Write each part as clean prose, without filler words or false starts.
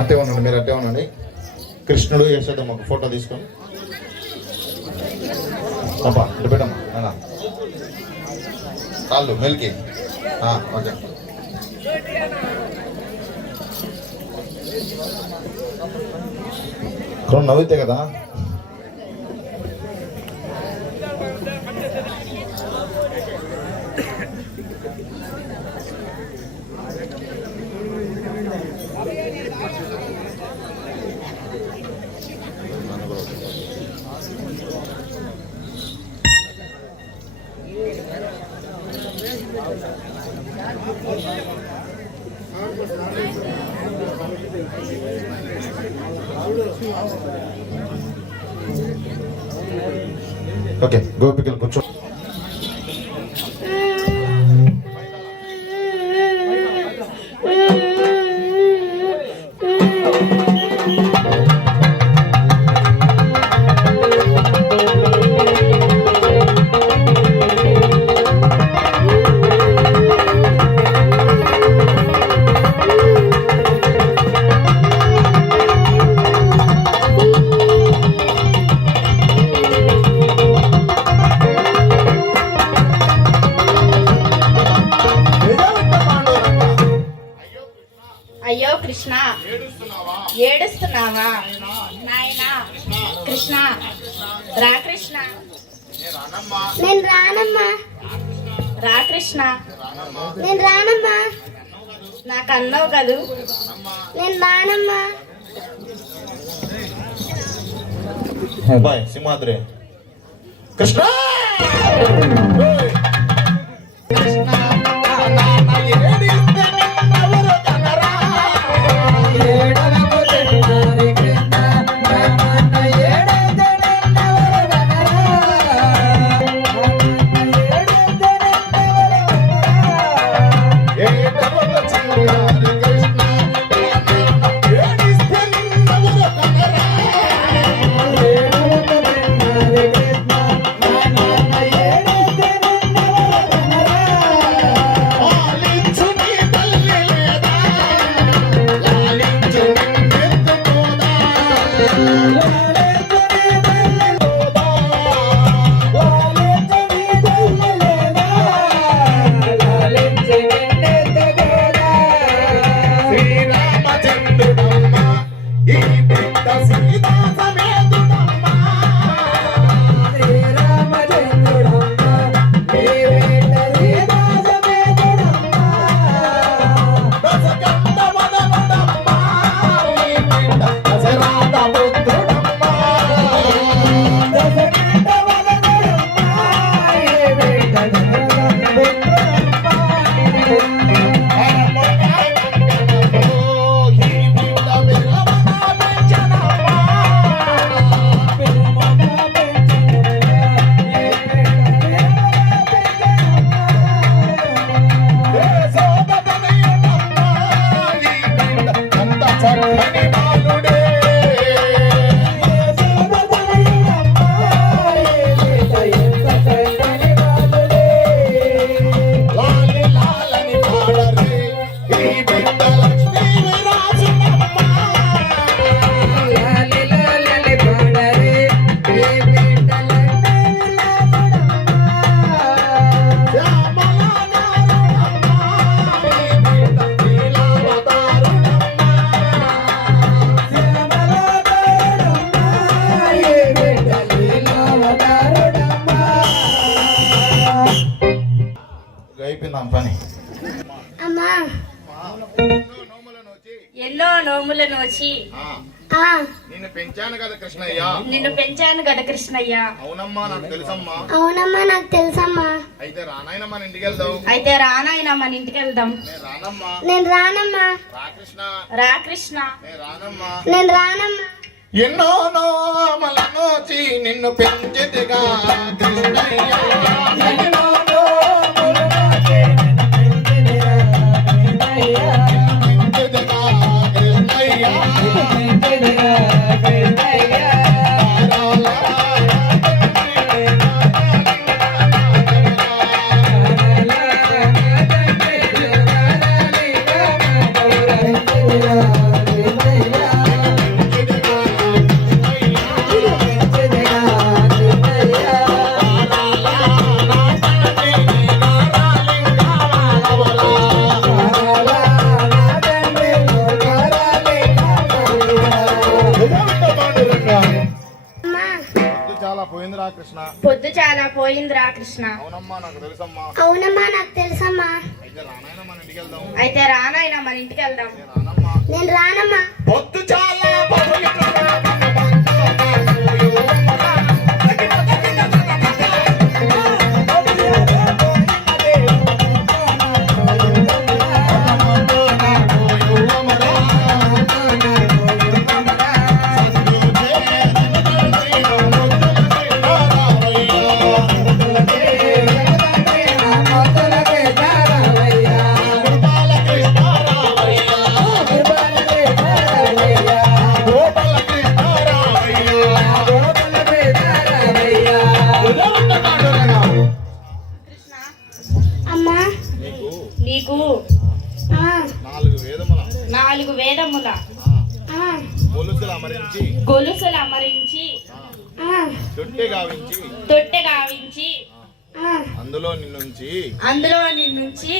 అట్టే ఉండండి, మీరు అట్టే ఉండండి. కృష్ణుడు యశోదమ్మ ఒక ఫోటో తీసుకొని అబ్బా ఇటు పెట్టమ్మా అలా కాళ్ళు మెలికి. ఓకే, నవ్వుతే కదా. ఓకే, గోపికలు కూర్చో. అయ్యో కృష్ణ, ఏడుస్తున్నావా నాయనా? కృష్ణ రా, కృష్ణ నేను రానమ్మా. రా కృష్ణ, నేను రానమ్మా. నాకు అన్నావు కదూ, నేను రానమ్మా. బాయ్ సింహాద్రి. కృష్ణ అయిపోయిందాం పని. ఎన్నో నోములను వచ్చి నిన్ను పెంచాను కదా కృష్ణయ్య. నిన్ను పెంచాను కదా కృష్ణయ్య. అవునమ్మా నాకు తెలుసమ్మా. అవునమ్మా నాకు తెలుసమ్మా. అయితే రానాయన మన ఇంటికి వెళ్దాం. అయితే రానాయన మన ఇంటికి వెళ్దాం. నేను రానమ్మా. రా కృష్ణ, రా కృష్ణ, నేను రానమ్మా. ఎన్నో నోములను వచ్చి నిన్ను పెంచితిగా కృష్ణయ్య. కృష్ణ. పొద్దు చాలా పోయిందిరా కృష్ణ. అవునమ్మా నాకు తెలుసమ్మా. అవునమ్మా నాకు తెలుసమ్మా. అయితే రానాయన మన ఇంటికి వెళ్దాం. అయితే రానాయన మన ఇంటికి వెళ్దాం. రానమ్మా. నేను రానమ్మా. పొద్దు చాలా పోయిందిరా. అమ్మా నీకు ఆ, 4 వేదముల గొలుసులు అమరించి గొలుసులు అమరించి ఆ, తొట్టె గావించి తొట్టె గావించి ఆ, అందులో నిన్నుంచి నుంచి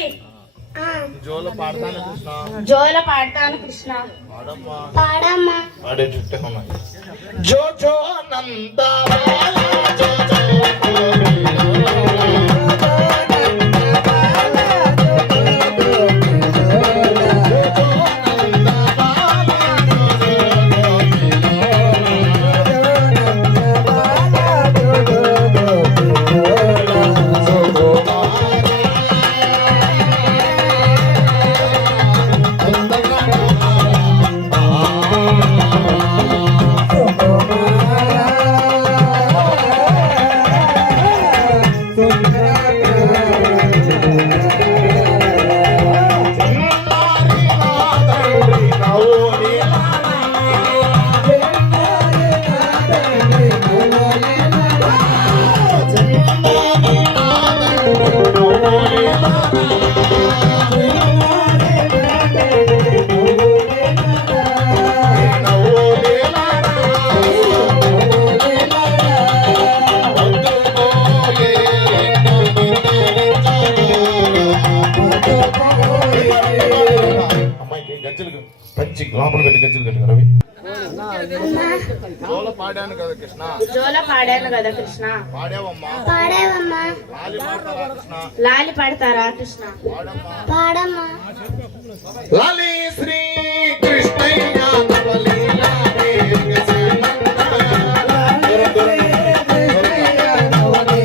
ఆ. జోల పాడతాను కృష్ణ. జోల పాడతాను కృష్ణ. పాడమ్మా. పాడమ్మా. పాడేటట్టే ఉన్నాయి. జో జో నందలాల జో జో పంచి లోపల పెట్టి గజ్జలు కట్టుకు రవి. జోల పాడాను కదా కృష్ణ. జోల పాడాను కదా కృష్ణ. పాడావమ్మా. పాడేవమ్మా. లాలి పాడతారా కృష్ణ. లాలి పాడతారా కృష్ణ. పాడమ్మా. పాడమ్మా. లాలి శ్రీ కృష్ణయ్య నవలి లాలి గజనంద. లాలి శ్రీ కృష్ణయ్య నవలి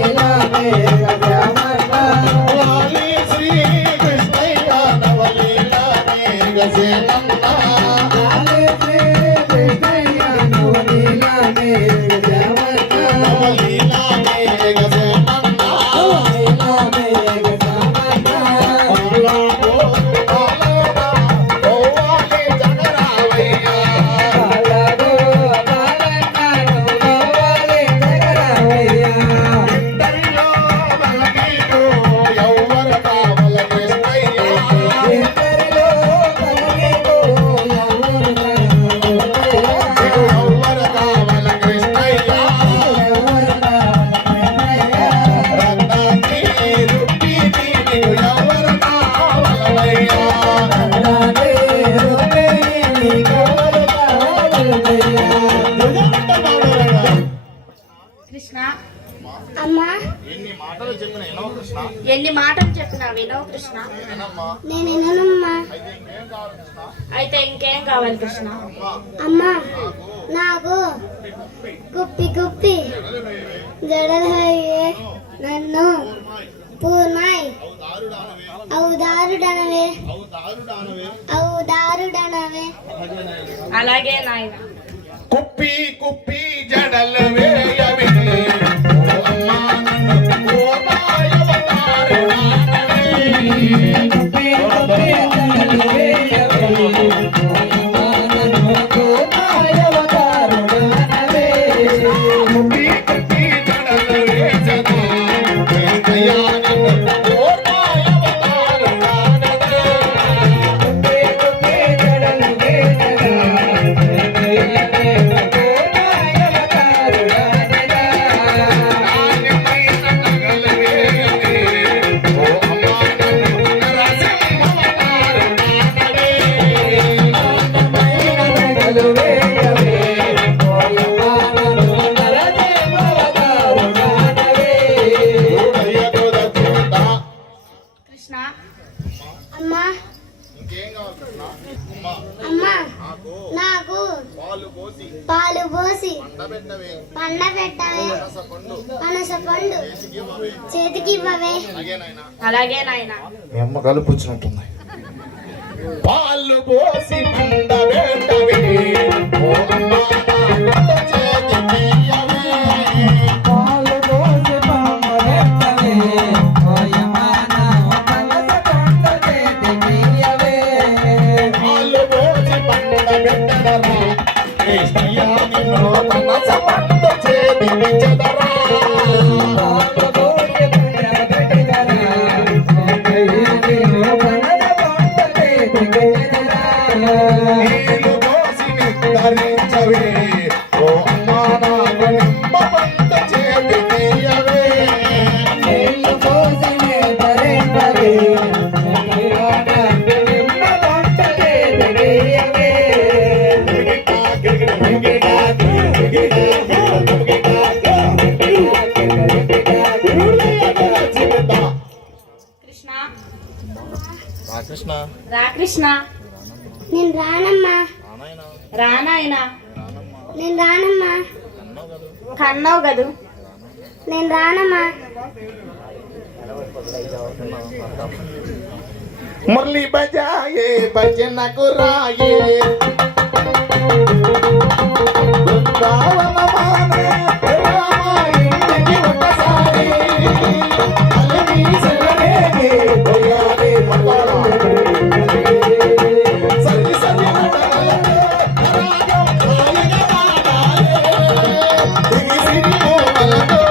లాలి గజనంద. కృష్ణ. అమ్మా. ఎన్ని మాటలు చెప్పిన వినవు కృష్ణ. ఎన్ని మాటలు చెప్పినా వినవు కృష్ణ. వినమ్మా. నేను విననమ్మా. అయితే ఇంకేం కావాలి కృష్ణ. అయితే ఇంకేం కావాలి కృష్ణ. అమ్మా నాకు గుప్పి గుప్పి జడలయ్యే నన్ను పూర్ణాయ్ అవుదారుడనవే అవుదారుడనవే. అలాగే నాయన. కుప్పి కుప్పి జడలు వేయవి అమ్మా నన్ను ఇంకేం కావాలి కృష్ణ? అమ్మా అమ్మా నాకు నాకు పాలు పోసి పాలు పోసి పండబెట్టవే పండబెట్టవే పండు పనస పండు చేతికివ్వవే. చేతికి ఇవ్వవే అలాగే నాయనా. అలాగే నాయన మీ అమ్మ కలుపుచ్చినట్టుంది. పాలు పోసి పండబెట్టవే ఓ అమ్మ నా చేతికియ్యవే. పాలు పోసి పండబెట్టవే ఓయమ్మ నా పనస పండు చేతికియ్యవే. పాలు పోసి పండబెట్టదరా కృష్ణయ్య నిన్ను పనస పండు చేతికిచ్చదరా. పాలు పోసి పండబెట్టదరా ఓయమ్మ పనస పండు చేతికియ్యదరా. నీళ్ళు పోసి నిద్రించవే ఓ అమ్మ నాకు నిమ్మ పండు చేతికియ్యవే. నీళ్ళు పోసి నిద్రించవే నిమ్మ పండు చేతికియ్యవే. కృష్ణ కృష్ణ రా కృష్ణ నేను రానమ్మా రా నాయన నేను రానమ్మా కన్నావు కదూ నేను రానమ్మా మురళి బజాయే భజనకు రాయే బృందావన మానే రామ ఇంటికి ఒకసారి అలవి సెలరేగే పోయాలి మగవాడా. సరి సరి నడవలే రాగం హాయిగా పాడాలే. దిగి సిరి మోమలతో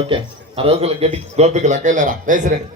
ఓకే ఆ రోగులు గడ్డి గోపికలు అక్కలేరా లేచిరండి.